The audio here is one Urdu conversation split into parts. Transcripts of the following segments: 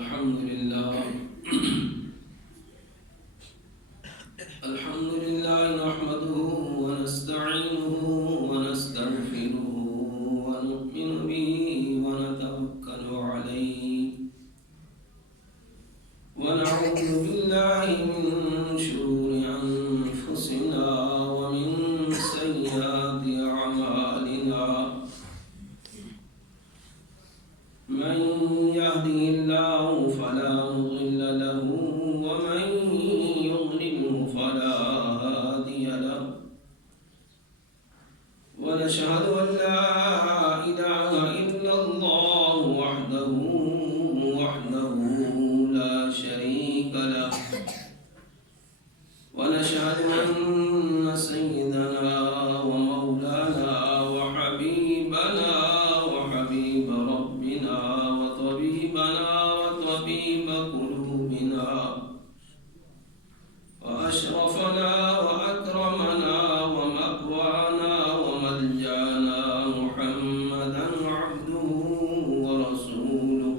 الحمد لله الحمد لله نحمده ونستعينه ونستغفره ونؤمن به ونتوكل عليه ونعوذ بالله من شرور أنفسنا ومن سيئات أعمالنا من يهده الله فلا مضل له ومن يضلله فلا هادي له ونشهد أن لا إله إلا الله وحده لا شريك له ونشهد أن سيدنا ومولانا وحبيبنا وحبيب ربنا وطبيبنا وطبيب قلوبنا وأشرفنا وأكرمنا ومأوانا وملجانا محمدا عبده ورسوله.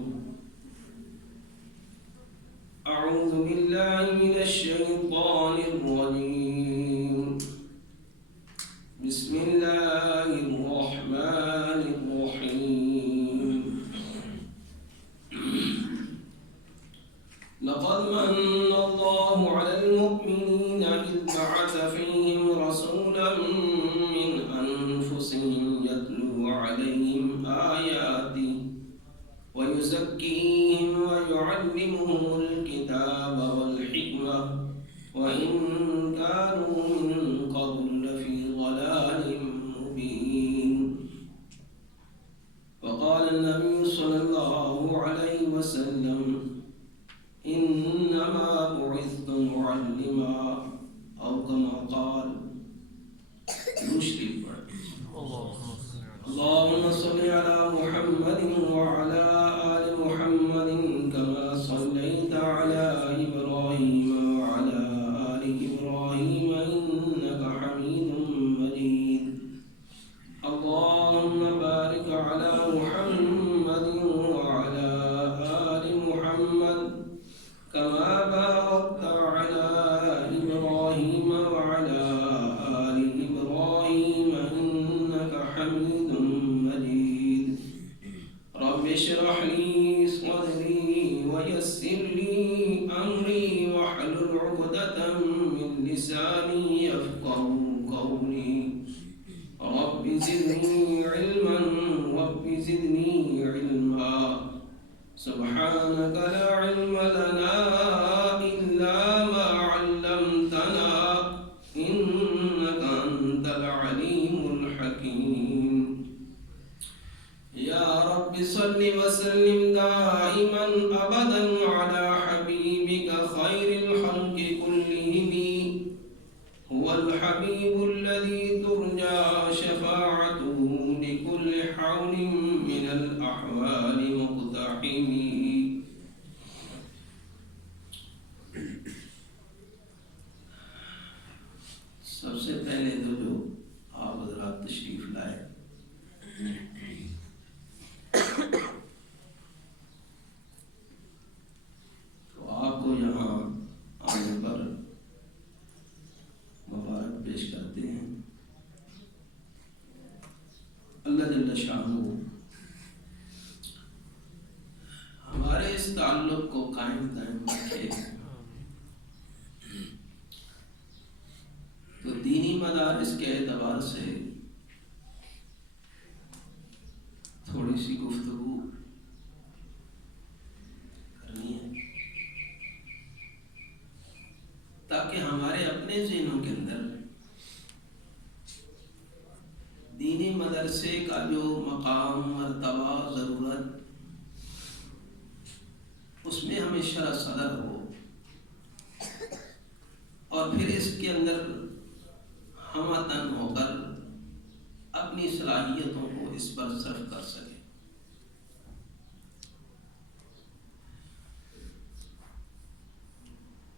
أعوذ بالله من الشيطان الرجيم. بسم الله الرحمن الرحيم. لقد من الله على المؤمنين إذ بعث فيهم رسولا من أنفسهم يتلو عليهم آياته ويزكيهم ويعلمهم الكتاب والحكمة وإن كانوا من قبل لفي ضلال مبين. وقال النبي صلى الله عليه وسلم إنما بعثت معلما أو كما قال. يشرك اللهم صل على محمد وعلى آل محمد كما صليت على إبراهيم وعلى آل إبراهيم إنك حميد مجيد. اللهم بارك على محمد وعلى آل محمد كما باركت على إبراهيم وعلى آل إبراهيم إنك حميد مجيد. رب اشرح لي صدري ويسر لي أمري واحلل عقدة من لساني يفقهوا قولي. رب زدني علما رب زدني علما. سبحانك لا علم لنا إلا ما علمتنا إنك أنت العليم الحكيم. يا رب صل وسلم دائما أبدا على حبيبك خير الخلق كلهم. هو الحبيب الذي ترجى شفاعته لكل حول من الأحوال مقتحم. سب سے پہلے تو جو آپ حضرات تشریف لائے تو آپ کو یہاں آنے پر مبارک پیش کرتے ہیں. اللہ جل شانہ ہمارے اس تعلق کو قائم رکھے. تو دینی مدارس کے اعتبار سے تھوڑی سی گفتگو کرنی ہے تاکہ ہمارے اپنے ذہنوں کے اندر دینی مدرسے کا جو مقام مرتبہ ضرورت اس میں ہمیں شرح صدر ہو اور پھر اس کے اندر ہم تن ہو کر اپنی صلاحیتوں کو اس پر صرف کر سکے.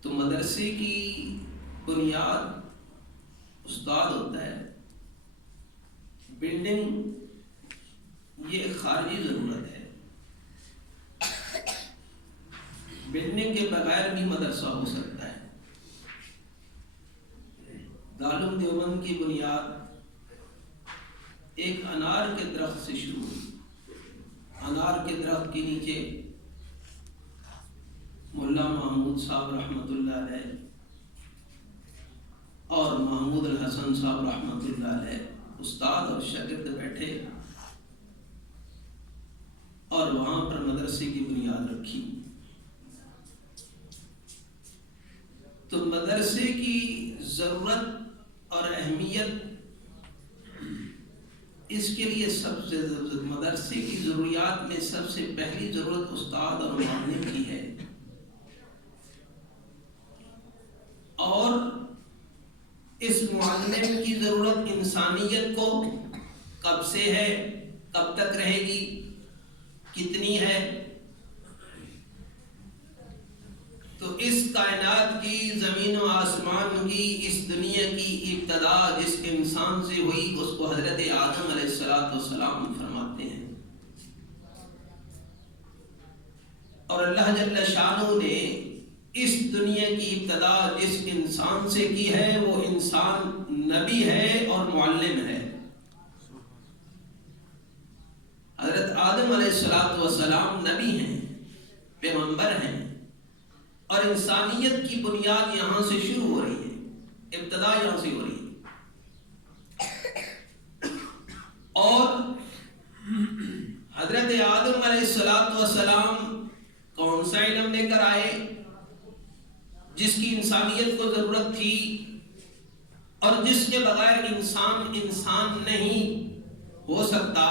تو مدرسے کی بنیاد استاد ہوتا ہے. بلڈنگ یہ خارجی ضرورت ہے. علم کے بغیر بھی مدرسہ ہو سکتا ہے۔ دارالعلوم دیوبند کی بنیاد ایک انار کے درخت سے شروع ہوئی۔ انار کے درخت کے نیچے ملا محمود صاحب رحمۃ اللہ علیہ اور محمود الحسن صاحب رحمۃ اللہ علیہ استاد اور شاگرد بیٹھے اور وہاں پر مدرسے کی بنیاد رکھی۔ تو مدرسے کی ضرورت اور اہمیت اس کے لیے سب سے مدرسے کی ضروریات میں سب سے پہلی ضرورت استاد اور معلم کی ہے، اور اس معلم کی ضرورت انسانیت کو کب سے ہے، کب تک رہے گی، کتنی ہے؟ تو اس کائنات کی، زمین و آسمان کی، اس دنیا کی ابتدا جس انسان سے ہوئی اس کو حضرت آدم علیہ السلام فرماتے ہیں، اور اللہ جل شانہ نے اس دنیا کی ابتدا جس انسان سے کی ہے وہ انسان نبی ہے اور معلم ہے۔ حضرت آدم علیہ السلام نبی ہیں، پیغمبر ہیں، اور انسانیت کی بنیاد یہاں سے شروع ہو رہی ہے، ابتدا یہاں سے ہو رہی ہے۔ اور حضرت آدم علیہ السلام کون سا علم لے کر آئے جس کی انسانیت کو ضرورت تھی اور جس کے بغیر انسان نہیں ہو سکتا؟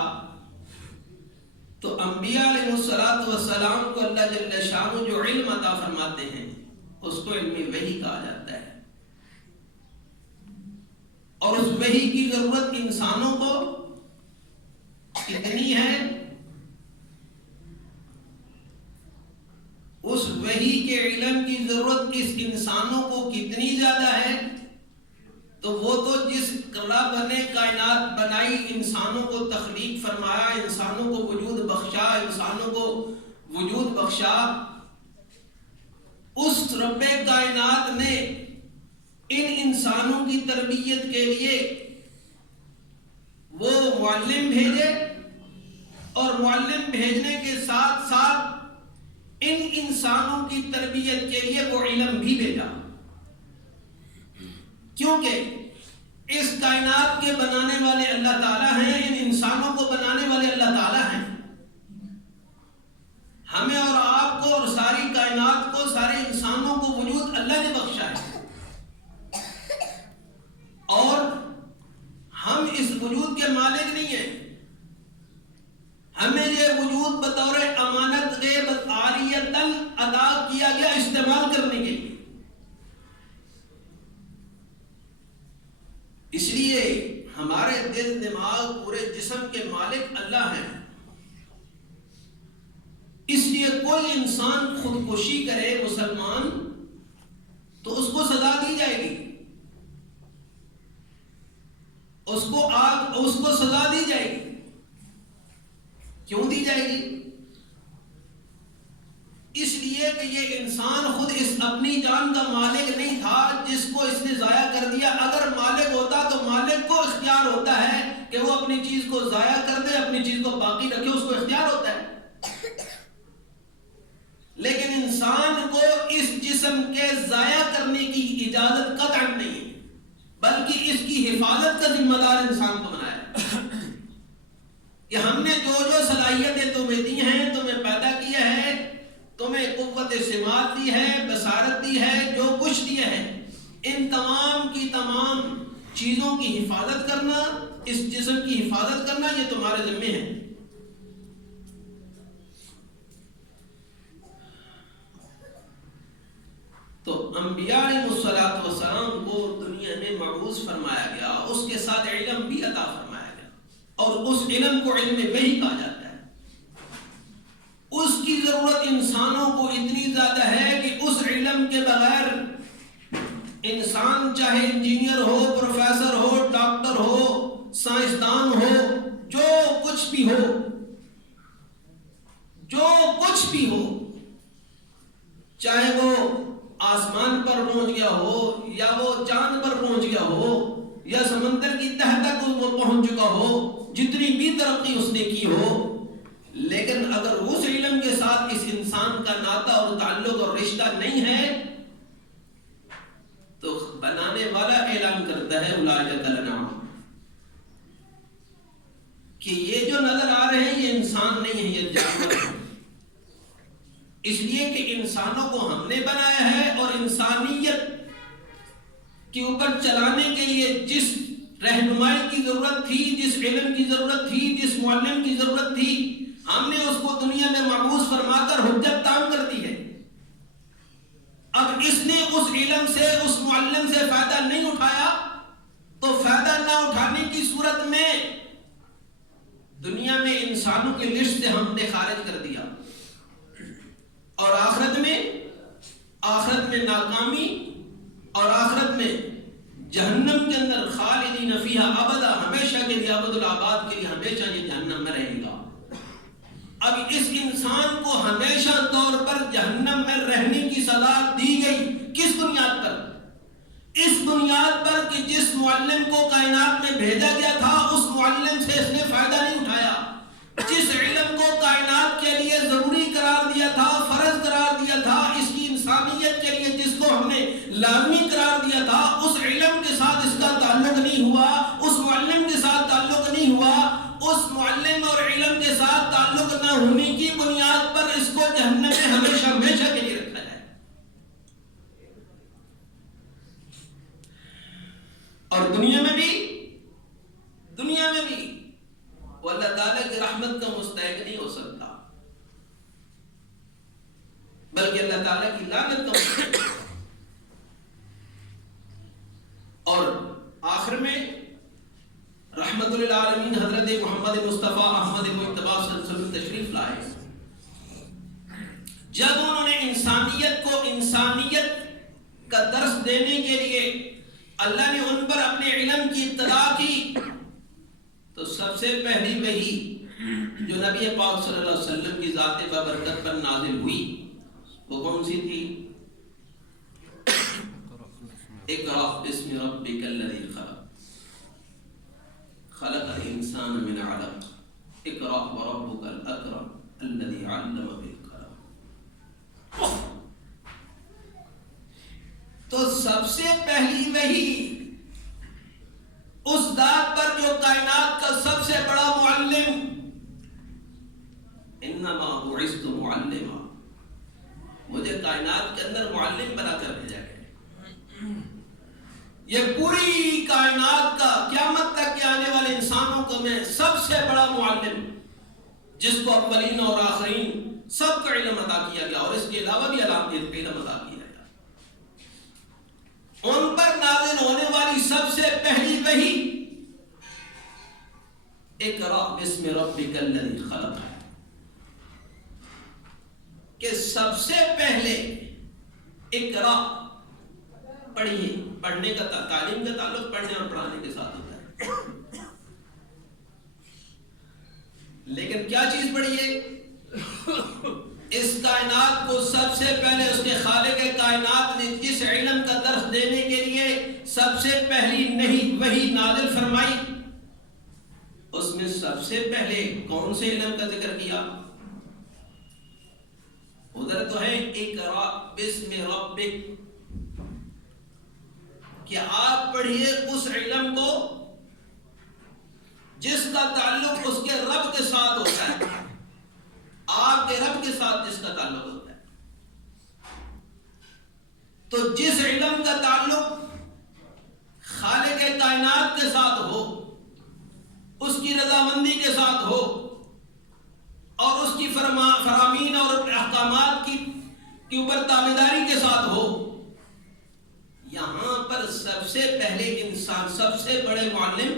تو انبیاء علیہ السلام کو اللہ جل شانہ جو علم عطا فرماتے ہیں اس کو علم وحی کہا جاتا ہے، اور اس وحی کی ضرورت انسانوں کو کتنی ہے؟ اس وحی کے علم کی ضرورت اس انسانوں کو کتنی زیادہ ہے؟ تو وہ تو جس رب نے کائنات بنائی، انسانوں کو تخلیق فرمایا، انسانوں کو وجود بخشا، انسانوں کو وجود بخشا، اس رب کائنات نے ان انسانوں کی تربیت کے لیے وہ معلم بھیجے، اور معلم بھیجنے کے ساتھ ساتھ ان انسانوں کی تربیت کے لیے وہ علم بھی بھیجا، کیونکہ اس کائنات کے بنانے والے اللہ تعالیٰ ہیں، ان انسانوں کو بنانے والے اللہ تعالیٰ ہیں۔ ہمیں اور آپ کو اور ساری کائنات کو، سارے انسانوں کو وجود اللہ نے بخشا ہے، اور ہم اس وجود کے مالک نہیں ہیں۔ ہمیں یہ وجود بطور امانت غیبت عاریتاً عطا کیا گیا استعمال کرنے کے لیے۔ اس لیے ہمارے دل دماغ پورے جسم کے مالک اللہ ہیں۔ اس لیے کوئی انسان خودکشی کرے مسلمان تو اس کو سزا دی جائے گی، اس کو سزا دی جائے گی۔ کیوں دی جائے گی؟ اس لیے کہ یہ انسان خود اس اپنی جان کا مالک نہیں تھا جس کو اس نے ضائع کر دیا۔ اگر مالک ہوتا تو مالک کو اختیار ہوتا ہے کہ وہ اپنی چیز کو ضائع کر دے، اپنی چیز کو باقی رکھے، اس کو اختیار ہوتا ہے۔ لیکن انسان کو اس جسم کے ضائع کرنے کی اجازت قطعاً نہیں ہے، بلکہ اس کی حفاظت کا ذمہ دار انسان کو بنایا کہ ہم نے جو جو صلاحیتیں تمہیں دی ہیں، تمہیں پیدا کیا ہے، تمہیں قوت سماعت دی ہے، بصارت دی ہے، جو کچھ دیا ہے، ان تمام کی تمام چیزوں کی حفاظت کرنا، اس جسم کی حفاظت کرنا، یہ تمہارے ذمہ ہے۔ تو انبیاء علیہ السلام کو دنیا میں مبعوث فرمایا گیا، اس کے ساتھ علم بھی عطا فرمایا گیا، اور اس علم کو علم وحی کہا جاتا ہے۔ اس کی ضرورت انسانوں کو اتنی زیادہ ہے کہ اس علم کے بغیر انسان چاہے انجینئر ہو، پروفیسر ہو، ڈاکٹر ہو، سائنسدان ہو، جو کچھ بھی ہو، چاہے وہ آسمان پر پہنچ گیا ہو یا وہ چاند پر پہنچ گیا ہو یا سمندر کی تہ تک وہ پہنچ چکا ہو، جتنی بھی ترقی اس نے کی ہو، لیکن اگر اس علم کے ساتھ اس انسان کا ناطہ اور تعلق اور رشتہ نہیں ہے تو بنانے والا اعلان کرتا ہے اولئک الانعام، کہ یہ جو نظر آ رہے ہیں یہ انسان نہیں ہے، یہ جانور ہے۔ اس لیے کہ انسانوں کو ہم نے بنایا ہے اور انسانیت کے اوپر چلانے کے لیے جس رہنمائی کی ضرورت تھی، جس علم کی ضرورت تھی، جس معلم کی ضرورت تھی، ہم نے اس کو دنیا میں مبعوث فرما کر حجت تام کر دی ہے۔ اب اس نے اس علم سے، اس معلم سے فائدہ نہیں اٹھایا تو فائدہ نہ اٹھانے کی صورت میں دنیا میں انسانوں کی لسٹ سے ہم نے خارج کر دیا، اور آخرت میں ناکامی اور آخرت میں جہنم کے اندر خالدین فیہا ابدا، ہمیشہ کے لیے، ابد الآباد کے لیے ہمیشہ یہ جہنم میں رہے گا۔ اب اس انسان کو ہمیشہ طور پر جہنم میں رہنے کی سزا دی گئی، کس بنیاد پر؟ اس بنیاد پر کہ جس معلم کو کائنات میں بھیجا گیا تھا اس معلم سے اس نے فائدہ نہیں اٹھایا، جس علم کو کائنات کے لیے ضروری قرار دیا تھا، فرض قرار دیا تھا، اس کی انسانیت کے لیے جس کو ہم نے لازمی قرار دیا تھا، اس علم کے ساتھ اس کا تعلق نہیں ہوا، اس معلم کے ساتھ تعلق نہیں ہوا، اس معلم اور علم کے ساتھ تعلق نہ ہونے کی بنیاد پر اس کو جہنم میں ہمیشہ ہمیشہ کے لیے رکھا جائے۔ اور دنیا میں بھی وہ اللہ تعالیٰ کی رحمت کا مستحق نہیں ہو سکتا، بلکہ اللہ تعالیٰ کی لعنت کا مستحق۔ اور آخر میں رحمت للعالمین حضرت محمد مصطفیٰ احمد مجتبیٰ صلی اللہ علیہ وسلم تشریف لائے۔ جب انہوں نے انسانیت کو انسانیت کا درس دینے کے لیے اللہ نے ان پر اپنے علم کی ابتدا کی، تو سب سے پہلی وحی جو نبی پاک صلی اللہ علیہ وسلم کی ذات بابرکت پر نازل ہوئی وہ کون سی تھی؟ اقرأ باسم ربک الذی خلق، خلق الانسان من علق، اقرأ وربک الاکرم الذی علم بالقلم۔ تو سب سے پہلی وحی اس ذات پر جو کائنات کا سب سے بڑا معلم، انما بعثت معلما، مجھے کائنات کے اندر معلم بنا کر بھیجا گیا۔ یہ پوری کائنات کا قیامت تک کے آنے والے انسانوں کو میں سب سے بڑا معلم، جس کو اولین اور آخرین سب کا علم عطا کیا گیا، اور اس کے علاوہ بھی علامت علم عطا کیا گیا، ان پر نازل ہونے والی سب سے پہلی وحی اقرأ باسم ربک الذی خلق ہے، کہ سب سے پہلے اقرأ پڑھیے۔ پڑھنے کا تعلیم کا تعلق پڑھنے اور پڑھانے کے ساتھ ہوتا ہے، لیکن کیا چیز پڑھیے؟ اس کائنات کو سب سے پہلے اس کے خالق کائنات نے جس علم کا درس دینے کے لیے سب سے پہلی نہیں وحی نازل فرمائی، اس میں سب سے پہلے کون سے علم کا ذکر کیا؟ ادھر تو ہے اقرأ باسم ربک، کہ آپ پڑھیے اس علم کو جس کا تعلق اس کے رب کے ساتھ ہوتا ہے، آپ کے رب کے ساتھ جس کا تعلق ہوتا ہے۔ تو جس علم کا تعلق خالق کائنات کے ساتھ ہو، اس کی رضامندی کے ساتھ ہو، اور اس کی فرامین اور احکامات کی اوپر تابعداری کے ساتھ ہو، یہاں پر سب سے پہلے انسان، سب سے بڑے معلم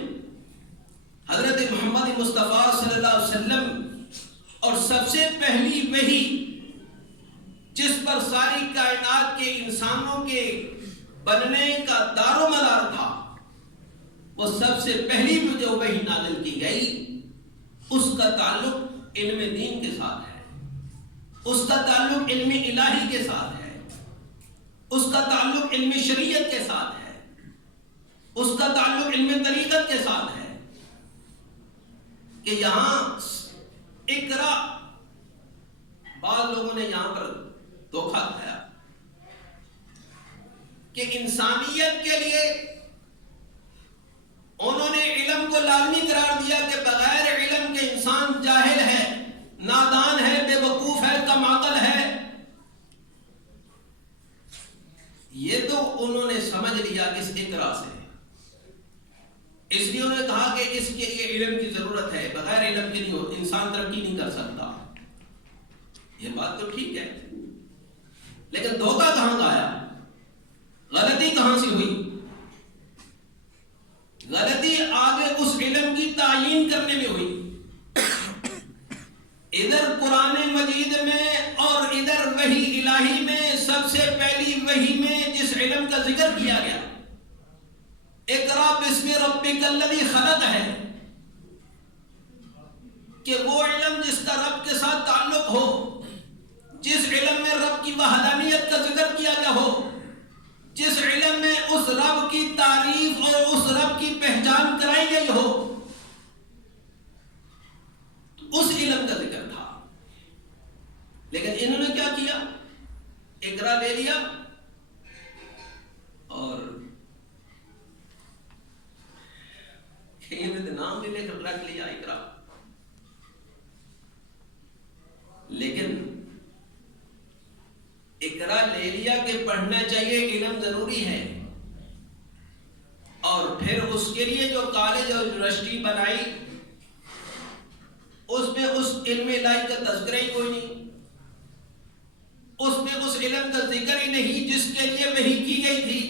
حضرت محمد مصطفیٰ صلی اللہ علیہ وسلم، اور سب سے پہلی وحی جس پر ساری کائنات کے انسانوں کے بننے کا دار و مدار تھا، وہ سب سے پہلی جو وحی نازل کی گئی، اس کا تعلق علم دین کے ساتھ ہے، اس کا تعلق علم الہی کے ساتھ ہے، اس کا تعلق علم شریعت کے ساتھ ہے، اس کا تعلق علم طریقت کے ساتھ ہے، کہ یہاں اقرا، بعض لوگوں نے یہاں پر دھوکہ کھایا کہ انسانیت کے لیے انہوں نے علم کو لازمی قرار دیا کہ بغیر علم کے انسان جاہل ہے، نادان ہے، بے وقوف ہے، کم عقل ہے۔ یہ تو انہوں نے سمجھ لیا اس اقرا سے، اس لیے انہوں نے کہا کہ اس کے لیے علم کی ضرورت ہے، بغیر علم کے نہیں انسان ترقی نہیں کر سکتا۔ یہ بات تو ٹھیک ہے، لیکن دھوکہ کہاں کا آیا؟ غلطی کہاں سے ہوئی؟ غلطی آگے اس علم کی تعیین کرنے میں ہوئی۔ ادھر قرآن مجید میں اور ادھر وحی الہی میں سب سے پہلی وحی میں جس علم کا ذکر کیا گیا، اقرا بسم ربک الذی خلق ہے، کہ وہ علم جس کا رب کے ساتھ تعلق ہو، جس علم میں رب کی وحدانیت کا ذکر کیا گیا ہو، جس علم میں اس رب کی تعریف اور اس رب کی پہچان کرائی گئی ہو، اس علم کا ذکر تھا۔ لیکن انہوں نے کیا کیا؟ اقرا لے لیا اور نام بھی لے کر رکھ لیا اقرا۔ لیکن اقرا لے لیا کہ پڑھنا چاہیے، علم ضروری ہے، اور پھر اس کے لیے جو کالج اور یونیورسٹی بنائی، اس میں اس علم الہی کا تذکرہ ہی کوئی نہیں، اس میں اس علم کا ذکر ہی نہیں جس کے لیے وحی کی گئی تھی۔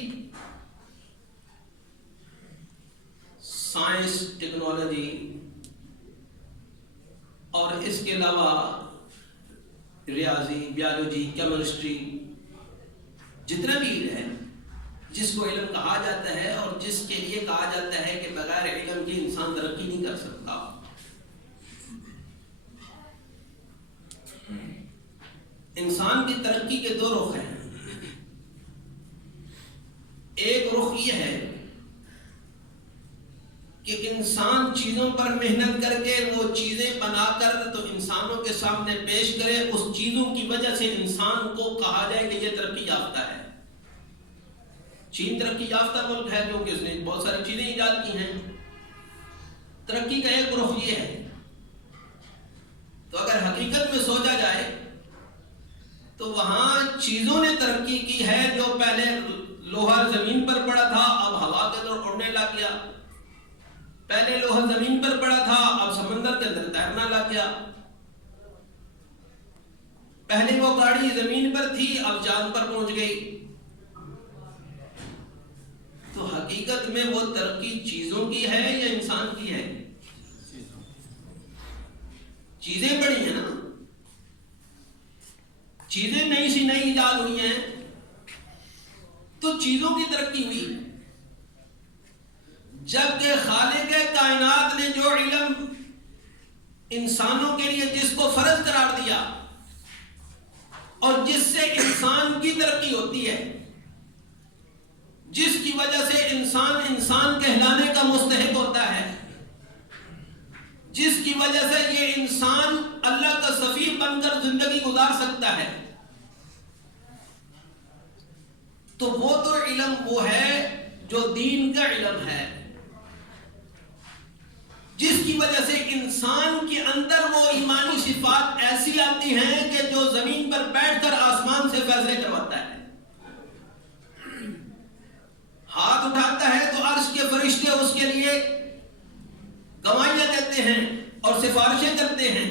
سائنس، ٹیکنالوجی اور اس کے علاوہ ریاضی، بیالوجی، کیمسٹری، جتنا بھی علم ہے، جس کو علم کہا جاتا ہے اور جس کے لیے کہا جاتا ہے کہ بغیر علم کے انسان ترقی نہیں کر سکتا۔ انسان کی ترقی کے دو رخ ہیں۔ ایک رخ یہ ہے کہ انسان چیزوں پر محنت کر کے وہ چیزیں بنا کر تو انسانوں کے سامنے پیش کرے، اس چیزوں کی وجہ سے انسان کو کہا جائے کہ یہ ترقی یافتہ ہے۔ چین ترقی یافتہ ملک ہے کیونکہ اس نے بہت ساری چیزیں ایجاد کی ہیں۔ ترقی کا ایک رخ یہ ہے۔ تو اگر حقیقت میں سوچا جائے تو وہاں چیزوں نے ترقی کی ہے، جو پہلے لوہا زمین پر پڑا تھا اب ہوا کے اندر اڑنے لگ گیا، پہلے لوہا زمین پر پڑا تھا اب سمندر کے اندر تیرنا لگ گیا، پہلے وہ گاڑی زمین پر تھی اب چاند پر پہنچ گئی۔ تو حقیقت میں وہ ترقی چیزوں کی ہے یا انسان کی ہے؟ چیزیں بڑی ہیں نا، چیزیں نئی سی نئی ایجاد ہوئی ہیں تو چیزوں کی ترقی ہوئی، جبکہ خالق کائنات نے جو علم انسانوں کے لیے جس کو فرض قرار دیا اور جس سے انسان کی ترقی ہوتی ہے، جس کی وجہ سے انسان انسان کہلانے کا مستحق ہوتا ہے، جس کی وجہ سے یہ انسان اللہ کا سفیر بن کر زندگی گزار سکتا ہے، تو وہ تو علم وہ ہے جو دین کا علم ہے، جس کی وجہ سے انسان کے اندر وہ ایمانی صفات ایسی آتی ہیں کہ جو زمین پر بیٹھ کر آسمان سے فیصلے کرواتا ہے۔ ہاتھ اٹھاتا ہے تو عرش کے فرشتے اس کے لیے گواہیاں دیتے ہیں اور سفارشیں کرتے ہیں،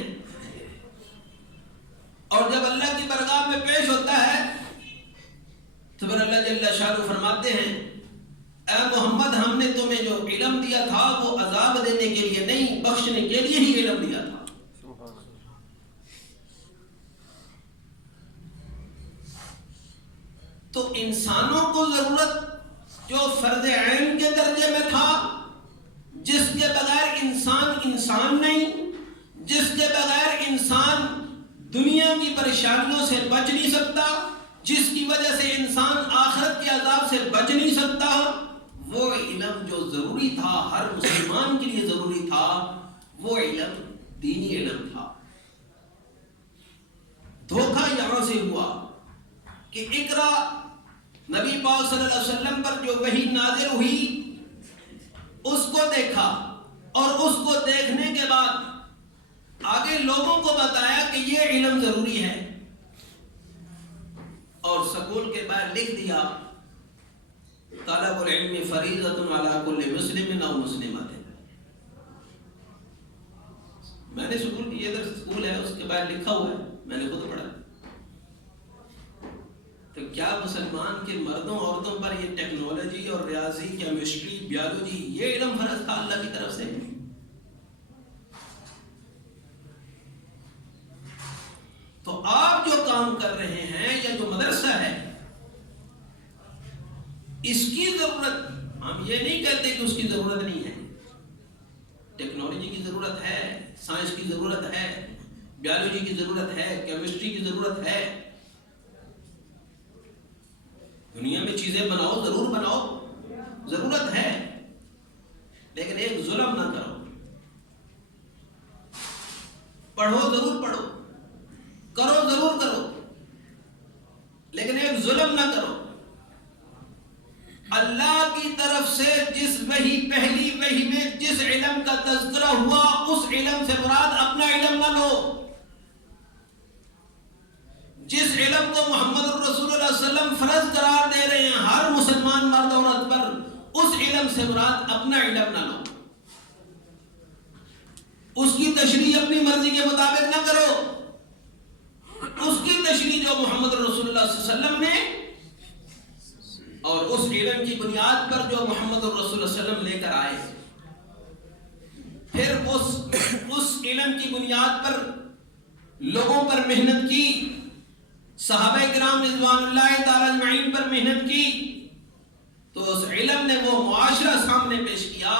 اور جب اللہ کی بارگاہ میں پیش ہوتا ہے تو پھر اللہ جل شانہ فرماتے ہیں اے محمد ہم نے تمہیں جو علم دیا تھا وہ عذاب دینے کے لیے نہیں بخشنے کے لیے ہی علم دیا تھا۔ تو انسانوں کو ضرورت جو فرض عین کے درجے میں تھا، جس کے بغیر انسان انسان نہیں، جس کے بغیر انسان دنیا کی پریشانیوں سے بچ نہیں سکتا، جس کی وجہ سے انسان آخرت کے عذاب سے بچ نہیں سکتا، وہ علم جو ضروری تھا، ہر مسلمان کے لیے ضروری تھا، وہ علم دینی علم تھا۔ دھوکہ یہاں سے ہوا کہ اقرا نبی پاک صلی اللہ علیہ وسلم پر جو وحی نازل ہوئی اس کو دیکھا، اور اس کو دیکھنے کے بعد آگے لوگوں کو بتایا کہ یہ علم ضروری ہے، اور سکول کے باہر لکھ دیا طلب العلم فریضۃ علی کل مسلم او مسلمۃ۔ میں نے سکول کی ادھر سکول ہے، اس کے باہر لکھا ہوا ہے، میں نے خود پڑھا۔ تو کیا مسلمان کے مردوں عورتوں پر یہ ٹیکنالوجی اور ریاضی، کیمسٹری، بیولوجی یہ علم فرض تھا اللہ کی طرف سے؟ تو آپ جو کام کر رہے ہیں یا جو مدرسہ ہے، اس کی ضرورت، ہم یہ نہیں کہتے کہ اس کی ضرورت نہیں ہے، ٹیکنالوجی کی ضرورت ہے، سائنس کی ضرورت ہے، بیولوجی کی ضرورت ہے، کیمسٹری کی ضرورت ہے، دنیا میں چیزیں بناؤ، ضرور بناؤ، ضرورت ہے، لیکن ایک ظلم نہ کرو۔ پڑھو ضرور پڑھو، کرو ضرور کرو، لیکن ایک ظلم نہ کرو۔ اللہ کی طرف سے جس وحی، پہلی وحی میں جس علم کا تذکرہ ہوا، اس علم سے مراد اپنا علم نہ لو۔ جس علم کو محمد رسول اللہ صلی اللہ علیہ وسلم فرض قرار دے رہے ہیں ہر مسلمان مرد عورت پر، اس علم سے مراد اپنا علم نہ لو۔ اس کی تشریح اپنی مرضی کے مطابق نہ کرو، اس کی تشریح جو محمد رسول اللہ صلی اللہ علیہ وسلم نے، اور اس علم کی بنیاد پر جو محمد رسول اللہ صلی اللہ علیہ وسلم لے کر آئے، پھر اس علم کی بنیاد پر لوگوں پر محنت کی، صحابہ کرام رضوان اللہ تعالی اجمعین پر محنت کی، تو اس علم نے وہ معاشرہ سامنے پیش کیا۔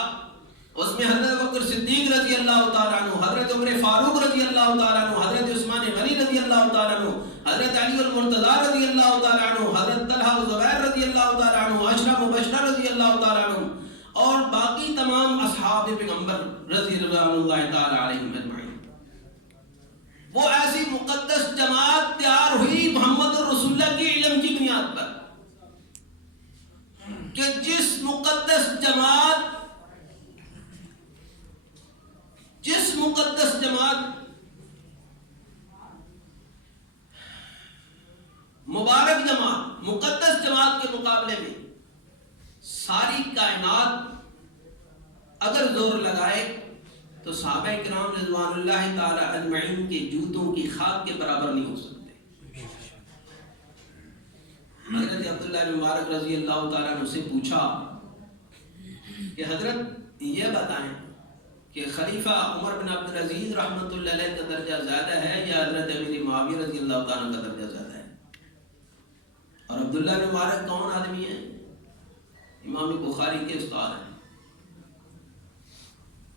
اس میں حضرت بکر صدیق رضی اللہ تعالیٰ عنہ، حضرت عمر فاروق رضی اللہ تعالیٰ عنہ، حضرت عثمان غنی رضی اللہ تعالیٰ عنہ، حضرت علی المرتضیٰ رضی اللہ تعالیٰ عنہ، حضرت طلحہ و زبیر رضی اللہ تعالیٰ عنہ، عشرہ مبشرہ رضی اللہ تعالیٰ عنہ، اور باقی تمام اصحاب پیغمبر رضی اللہ تعالیٰ علیہم اجمعین۔ وہ ایسی مقدس جماعت تیار ہوئی محمد رسول اللہ کی علم کی بنیاد پر، کہ جس مقدس جماعت مبارک جماعت، مقدس جماعت کے مقابلے میں ساری کائنات اگر زور لگائے تو صحابہ کرام رضوان اللہ تعالی اجمعین کے جوتوں کی خاک کے برابر نہیں ہو سکتے۔ حضرت عبداللہ بن مبارک رضی اللہ تعالیٰ عنہ سے پوچھا کہ حضرت یہ بتائیں کہ خلیفہ عمر بن عبدالعزیز رحمۃ اللہ علیہ کا درجہ زیادہ ہے یا حضرت امیر معاویہ رضی اللہ تعالیٰ کا درجہ زیادہ ہے؟ اور عبداللہ بن مبارک کون آدمی ہے؟ امام بخاری کے استاد ہیں۔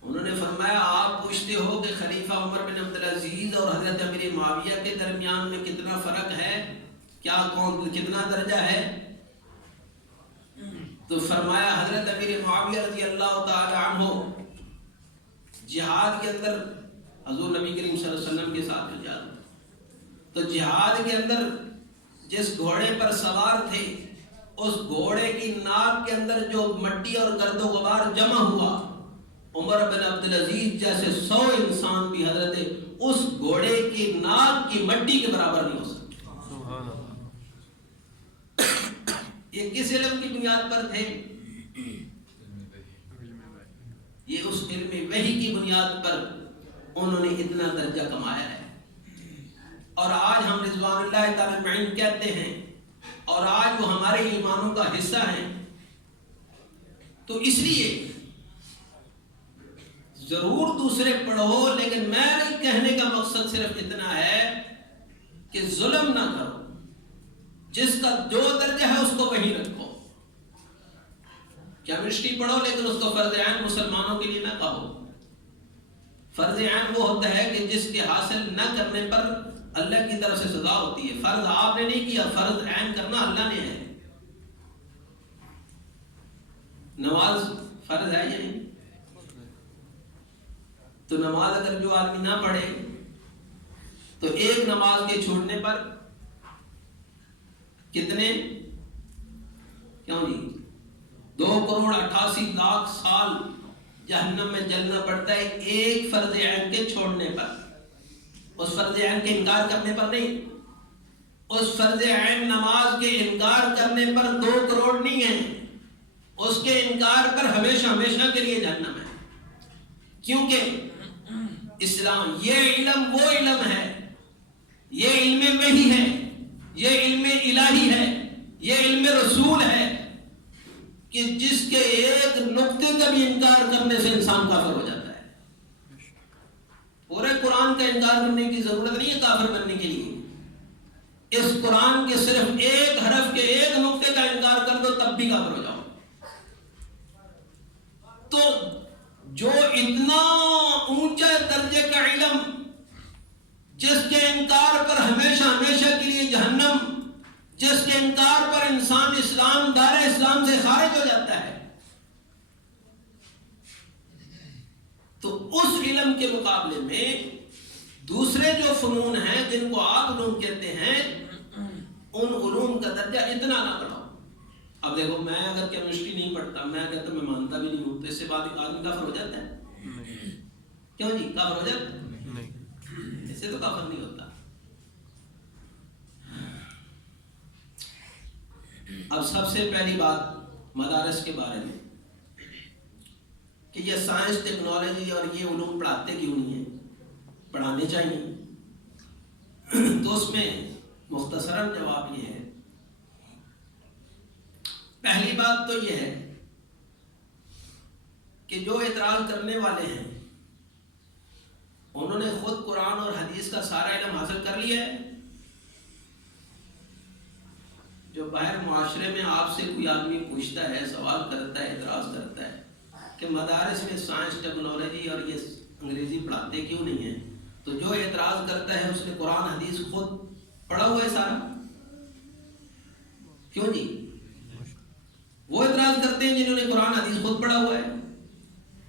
انہوں نے فرمایا آپ پوچھتے ہو کہ خلیفہ عمر بن عبدالعزیز اور حضرت امیر معاویہ کے درمیان میں کتنا فرق ہے، کیا کون کتنا درجہ ہے؟ تو فرمایا حضرت امیر معاویہ رضی اللہ تعالی عنہ جہاد کے اندر حضور نبی کریم صلی اللہ علیہ وسلم کے ساتھ جہاد، تو جہاد کے اندر جس گھوڑے پر سوار تھے اس گھوڑے کی ناک کے اندر جو مٹی اور گرد و غبار جمع ہوا، عمر بن عبدالعزیز جیسے 100 انسان بھی حضرت اس گھوڑے کی ناک کی مٹی کے برابر نہیں ہو سکتے۔ یہ کس علم کی بنیاد پر تھے؟ یہ اس علم وحی کی بنیاد پر انہوں نے اتنا درجہ کمایا ہے۔ اور آج ہم رضوان اللہ تعالی اجمعین کہتے ہیں، اور آج وہ ہمارے ایمانوں کا حصہ ہیں، تو اس لیے ضرور دوسرے پڑھو، لیکن میں کہنے کا مقصد صرف اتنا ہے کہ ظلم نہ کرو، جس کا جو درجہ ہے اس کو وہی رکھو۔ کیمسٹری پڑھو لیکن اس کو فرض عین مسلمانوں کے لیے نہ کہو، فرض عین وہ ہوتا ہے کہ جس کے حاصل نہ کرنے پر اللہ کی طرف سے سزا ہوتی ہے. فرض آپ نے نہیں کیا، فرض عین کرنا اللہ نے ہے. نماز فرض ہے یا نہیں؟ تو نماز اگر جو آدمی نہ پڑھے تو ایک نماز کے چھوڑنے پر کتنے، کیوں جی 2,88,00,000 سال جہنم میں جلنا پڑتا ہے ایک فرض عین کے چھوڑنے پر. اس فرض عین کے انکار کرنے پر نہیں، اس فرض عین نماز کے انکار کرنے پر 2 کروڑ نہیں ہے، اس کے انکار پر ہمیشہ ہمیشہ کے لیے جہنم ہے. کیونکہ اسلام یہ علم وہ علم ہے، یہ علم وحی ہے، یہ علم الہی ہے، یہ علم رسول ہے کہ جس کے ایک نقطے کا بھی انکار کرنے سے انسان کافر ہو جاتا ہے. پورے قرآن کا انکار کرنے کی ضرورت نہیں ہے کافر بننے کے لیے. اس قرآن کے صرف ایک حرف کے ایک نقطے کا انکار کر دو تب بھی کافر ہو جاؤ. تو جو اتنا اونچا درجے کا علم جس کے انکار پر ہمیشہ ہمیشہ کے لیے جہنم، جس کے انکار پر انسان اسلام دار اسلام سے خارج ہو جاتا ہے، تو اس علم کے مقابلے میں دوسرے جو فنون ہیں جن کو آپ علوم کہتے ہیں، ان علوم کا درجہ اتنا نہ بڑھاؤ. اب دیکھو میں اگر کیمسٹری نہیں پڑھتا، میں کہتا میں مانتا بھی نہیں ہوں، تو اس سے بعد ایک آدمی کافر ہو جاتا ہے؟ کیوں جی کافر ہو جاتا ہے؟ اس سے تو کافر نہیں ہوتا. اب سب سے پہلی بات مدارس کے بارے میں کہ یہ سائنس ٹیکنالوجی اور یہ علوم پڑھاتے کیوں نہیں ہیں؟ پڑھانے چاہیے. تو اس میں مختصراً جواب یہ ہے، پہلی بات تو یہ ہے کہ جو اعتراض کرنے والے ہیں انہوں نے خود قرآن اور حدیث کا سارا علم حاصل کر لیا ہے. جو باہر معاشرے میں آپ سے کوئی آدمی پوچھتا ہے، سوال کرتا ہے، اعتراض کرتا ہے کہ مدارس میں سائنس ٹیکنالوجی اور یہ انگریزی پڑھاتے کیوں نہیں ہیں، تو جو اعتراض کرتا ہے اس نے قرآن حدیث خود پڑھا ہوا ہے سارا. کیوں جی؟ وہ اعتراض کرتے ہیں جنہوں نے قرآن حدیث خود پڑھا ہوا ہے،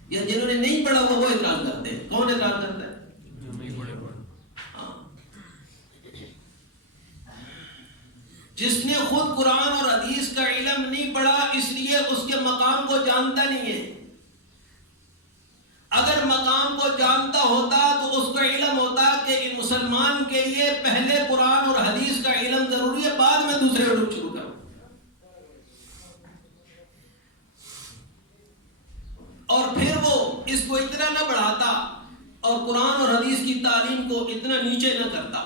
یا جنہوں نے نہیں پڑھا ہوا وہ اعتراض کرتے ہیں. کون اعتراض کرتا ہے؟ جس نے خود قرآن اور حدیث کا علم نہیں پڑھا اس لیے اس کے مقام کو جانتا نہیں ہے. اگر مقام کو جانتا ہوتا تو اس کا علم ہوتا کہ مسلمان کے لیے پہلے قرآن اور حدیث کا علم ضروری ہے، بعد میں دوسرے علوم شروع کرو. اور پھر وہ اس کو اتنا نہ بڑھاتا اور قرآن اور حدیث کی تعلیم کو اتنا نیچے نہ کرتا.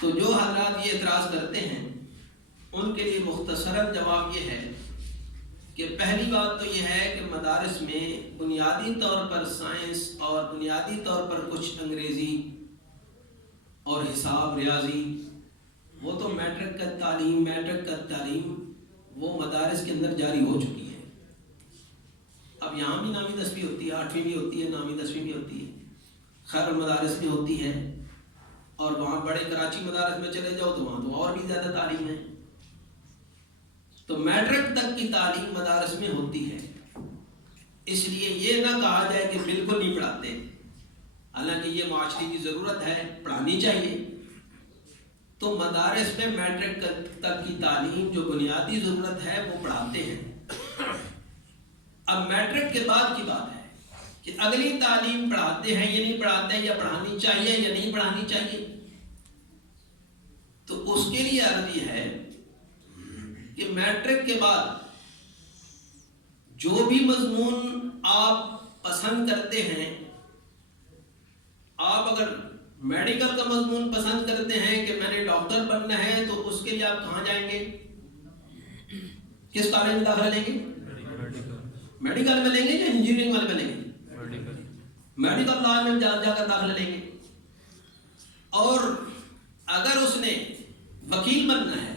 تو جو حضرات یہ اعتراض کرتے ہیں ان کے لیے مختصراً جواب یہ ہے کہ پہلی بات تو یہ ہے کہ مدارس میں بنیادی طور پر سائنس اور بنیادی طور پر کچھ انگریزی اور حساب ریاضی، وہ تو میٹرک کا تعلیم وہ مدارس کے اندر جاری ہو چکی ہے. اب یہاں بھی نامی دسویں ہوتی ہے، 8ویں بھی ہوتی ہے، نامی 10ویں بھی ہوتی ہے، خیر المدارس میں ہوتی ہے. اور وہاں بڑے کراچی مدارس میں چلے جاؤ تو وہاں تو اور بھی زیادہ تعلیم ہے. تو میٹرک تک کی تعلیم مدارس میں ہوتی ہے. اس لیے یہ نہ کہا جائے کہ بالکل نہیں پڑھاتے، حالانکہ یہ معاشرے کی ضرورت ہے، پڑھانی چاہیے. تو مدارس میں میٹرک تک کی تعلیم جو بنیادی ضرورت ہے وہ پڑھاتے ہیں. اب میٹرک کے بعد کی بات ہے کہ اگلی تعلیم پڑھاتے ہیں یا نہیں پڑھاتے ہیں، یا پڑھانی چاہیے یا نہیں پڑھانی چاہیے. تو اس کے لیے عرض یہ ہے کہ میٹرک کے بعد جو بھی مضمون آپ پسند کرتے ہیں، آپ اگر میڈیکل کا مضمون پسند کرتے ہیں کہ میں نے ڈاکٹر بننا ہے، تو اس کے لیے آپ کہاں جائیں گے؟ کس کالج میں داخلہ لیں گے؟ میڈیکل میں لیں گے یا انجینئرنگ والے میں لیں گے؟ میڈیکل لا میں جا کر داخلہ لیں گے. اور اگر اس نے وکیل بننا ہے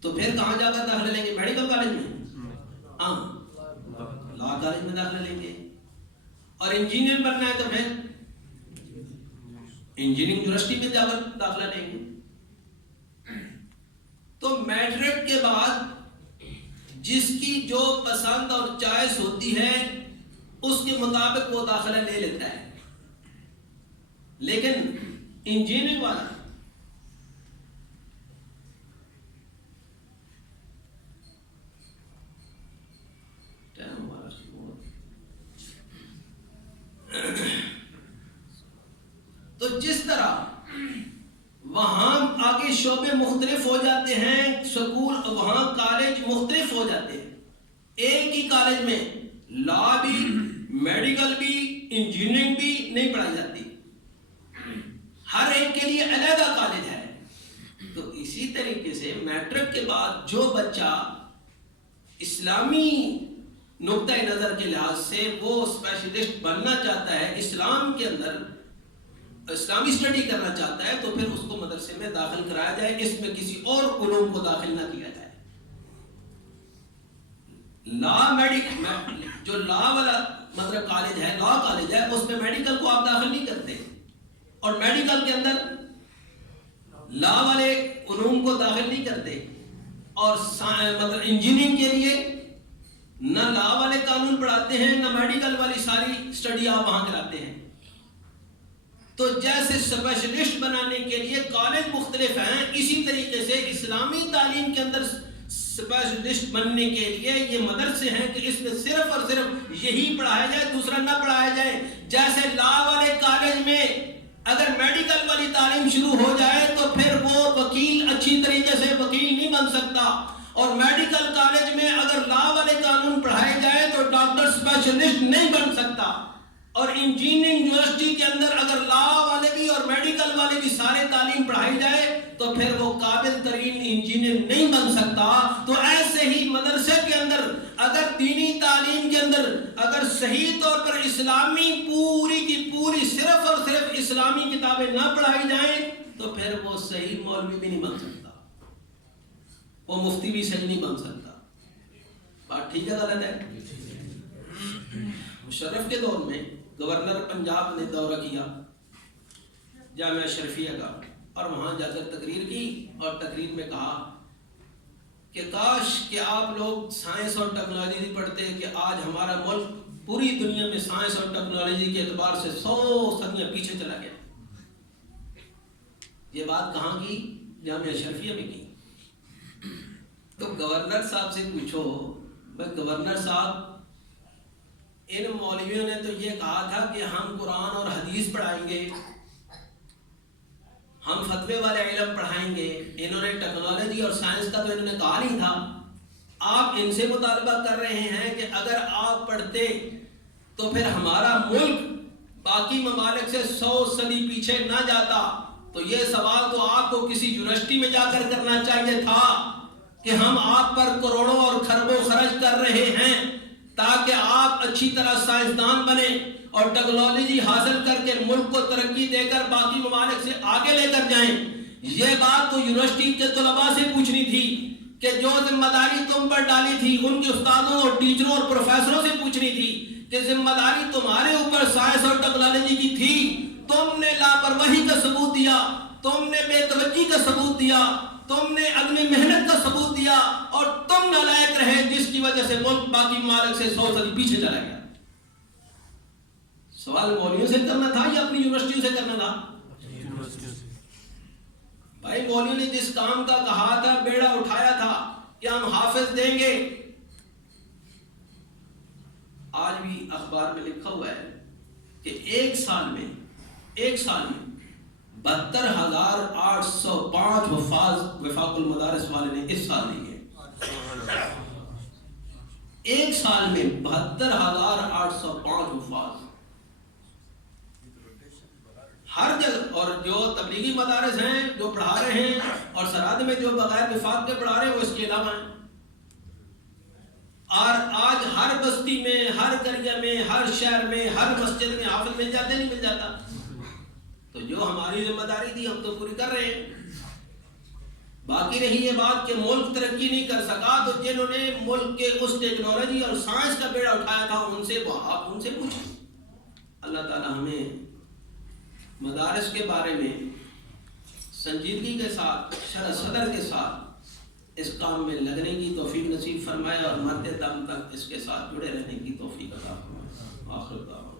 تو پھر کہاں جا کر داخلہ لیں گے؟ میڈیکل کالج میں، ہاں لا کالج میں داخلہ لیں گے. اور انجینئر بننا ہے تو پھر انجینئرنگ یونیورسٹی میں جا کر داخلہ لیں گے. تو میٹرک کے بعد جس کی جو پسند اور چوائس ہوتی ہے اس کے مطابق وہ داخلہ لے لیتا ہے. لیکن انجینئرنگ والا تو جس طرح وہاں آگے شعبے مختلف ہو جاتے ہیں، سکول وہاں کالج مختلف ہو جاتے ہیں. ایک ہی کالج میں لا بھی، میڈیکل بھی، انجینئرنگ بھی نہیں پڑھائی جاتی، ہر ایک کے لیے علیحدہ کالج ہے. تو اسی طریقے سے میٹرک کے بعد جو بچہ اسلامی نقطۂ نظر کے لحاظ سے وہ اسپیشلسٹ بننا چاہتا ہے، اسلام کے اندر اسلامی اسٹڈی کرنا چاہتا ہے، تو پھر اس کو مدرسے میں داخل کرایا جائے، اس میں کسی اور علوم کو داخل نہ کیا جائے. لا میڈیکل جو لا والا مطلب کالج ہے، لا کالج ہے، اس میں میڈیکل کو آپ داخل نہیں کرتے، اور میڈیکل کے اندر لا والے علوم کو داخل نہیں کرتے. اور مطلب انجینئرنگ کے لیے نہ لا والے قانون پڑھاتے ہیں، نہ میڈیکل والی ساری اسٹڈی آپ وہاں کراتے ہیں. تو جیسے اسپیشلسٹ بنانے کے لیے کالج مختلف ہیں، اسی طریقے سے اسلامی تعلیم کے اندر اسپیشلسٹ بننے کے لیے یہ مدرسے ہیں کہ اس میں صرف اور صرف یہی پڑھایا جائے، دوسرا نہ پڑھایا جائے. جیسے لا والے کالج میں اگر میڈیکل والی تعلیم شروع ہو جائے تو پھر وہ وکیل اچھی طریقے سے وکیل نہیں بن سکتا، اور میڈیکل کالج میں اگر لا والے قانون پڑھائے جائے تو ڈاکٹر اسپیشلسٹ نہیں بن سکتا. اور انجینئرنگ یونیورسٹی کے اندر اگر لا والے بھی اور میڈیکل والے بھی سارے تعلیم پڑھائی جائے تو پھر وہ قابل ترین انجینئر نہیں بن سکتا. تو ایسے ہی مدرسے کے اندر اگر دینی تعلیم کے اندر اگر صحیح طور پر اسلامی پوری کی پوری صرف اور صرف اسلامی کتابیں نہ پڑھائی جائیں تو پھر وہ صحیح مولوی بھی نہیں بن سکتا، وہ مفتی بھی صحیح نہیں بن سکتا. بات ٹھیک ہے غلط ہے؟ مشرف کے دور میں گورنر پنجاب نے دورہ کیا جامعہ اشرفیہ کا، اور وہاں جا کر تقریر کی، اور تقریر میں کہا کہ کاش کہ آپ لوگ سائنس اور ٹیکنالوجی پڑھتے کہ آج ہمارا ملک پوری دنیا میں سائنس اور ٹیکنالوجی کے اعتبار سے 100 صدیاں پیچھے چلا گیا. یہ بات کہاں کی؟ جامعہ اشرفیہ میں کی. تو گورنر صاحب سے پوچھو، بھائی گورنر صاحب ان مولویوں نے تو یہ کہا تھا کہ ہم قرآن اور حدیث پڑھائیں گے، ہم فتوے والے علم پڑھائیں گے، انہوں نے ٹیکنالوجی اور سائنس کا تو انہوں نے کہا نہیں تھا. آپ ان سے مطالبہ کر رہے ہیں کہ اگر آپ پڑھتے تو پھر ہمارا ملک باقی ممالک سے 100 صدی پیچھے نہ جاتا. تو یہ سوال تو آپ کو کسی یونیورسٹی میں جا کر کرنا چاہیے تھا کہ ہم آپ پر کروڑوں اور خربوں خرچ کر رہے ہیں تاکہ آپ اچھی طرح سائنسدان بنیں اور ٹیکنالوجی حاصل کر کے ملک کو ترقی دے کر باقی ممالک سے آگے لے کر جائیں. یہ بات تو یونیورسٹی کے طلباء سے پوچھنی تھی کہ جو ذمہ داری تم پر ڈالی تھی ان کے استادوں اور ٹیچروں اور پروفیسروں سے پوچھنی تھی کہ ذمہ داری تمہارے اوپر سائنس اور ٹیکنالوجی کی تھی، تم نے لاپرواہی کا ثبوت دیا، تم نے بے توجہی کا ثبوت دیا، تم نے عدم محنت کا ثبوت دیا، اور تم نالائق رہے جس کی وجہ سے ملک باقی ممالک سے 100 صدی پیچھے چلا گیا. سوال مولویوں سے کرنا تھا یا اپنی یونیورسٹیوں سے کرنا تھا؟ بھائی مولویوں نے جس کام کا کہا تھا، بیڑا اٹھایا تھا کہ ہم حافظ دیں گے. آج بھی اخبار میں لکھا ہوا ہے کہ ایک سال میں 72,805 حفاظ وفاق المدارس والے نے اس سال لیے. ایک سال میں 72,805 حفاظ ہر جگہ. اور جو تبلیغی مدارس ہیں جو پڑھا رہے ہیں اور سرحد میں جو بغیر وفاق کے پڑھا رہے ہیں وہ اس کے علاوہ ہیں. اور آج ہر بستی میں، ہر قریہ میں، ہر شہر میں، ہر مسجد میں حافظ مل جاتے نہیں مل جاتا. تو جو ہماری ذمہ داری تھی ہم تو پوری کر رہے ہیں. باقی رہی یہ بات کہ ملک ترقی نہیں کر سکا، تو جنہوں نے ملک کے اس ٹیکنالوجی اور سائنس کا بیڑا اٹھایا تھا ان سے آپ ان سے پوچھیں. اللہ تعالی ہمیں مدارس کے بارے میں سنجیدگی کے ساتھ، شرح صدر کے ساتھ اس کام میں لگنے کی توفیق نصیب فرمائے اور مرتے دم تک اس کے ساتھ جڑے رہنے کی توفیق عطا فرمائے۔ آخر دعوانا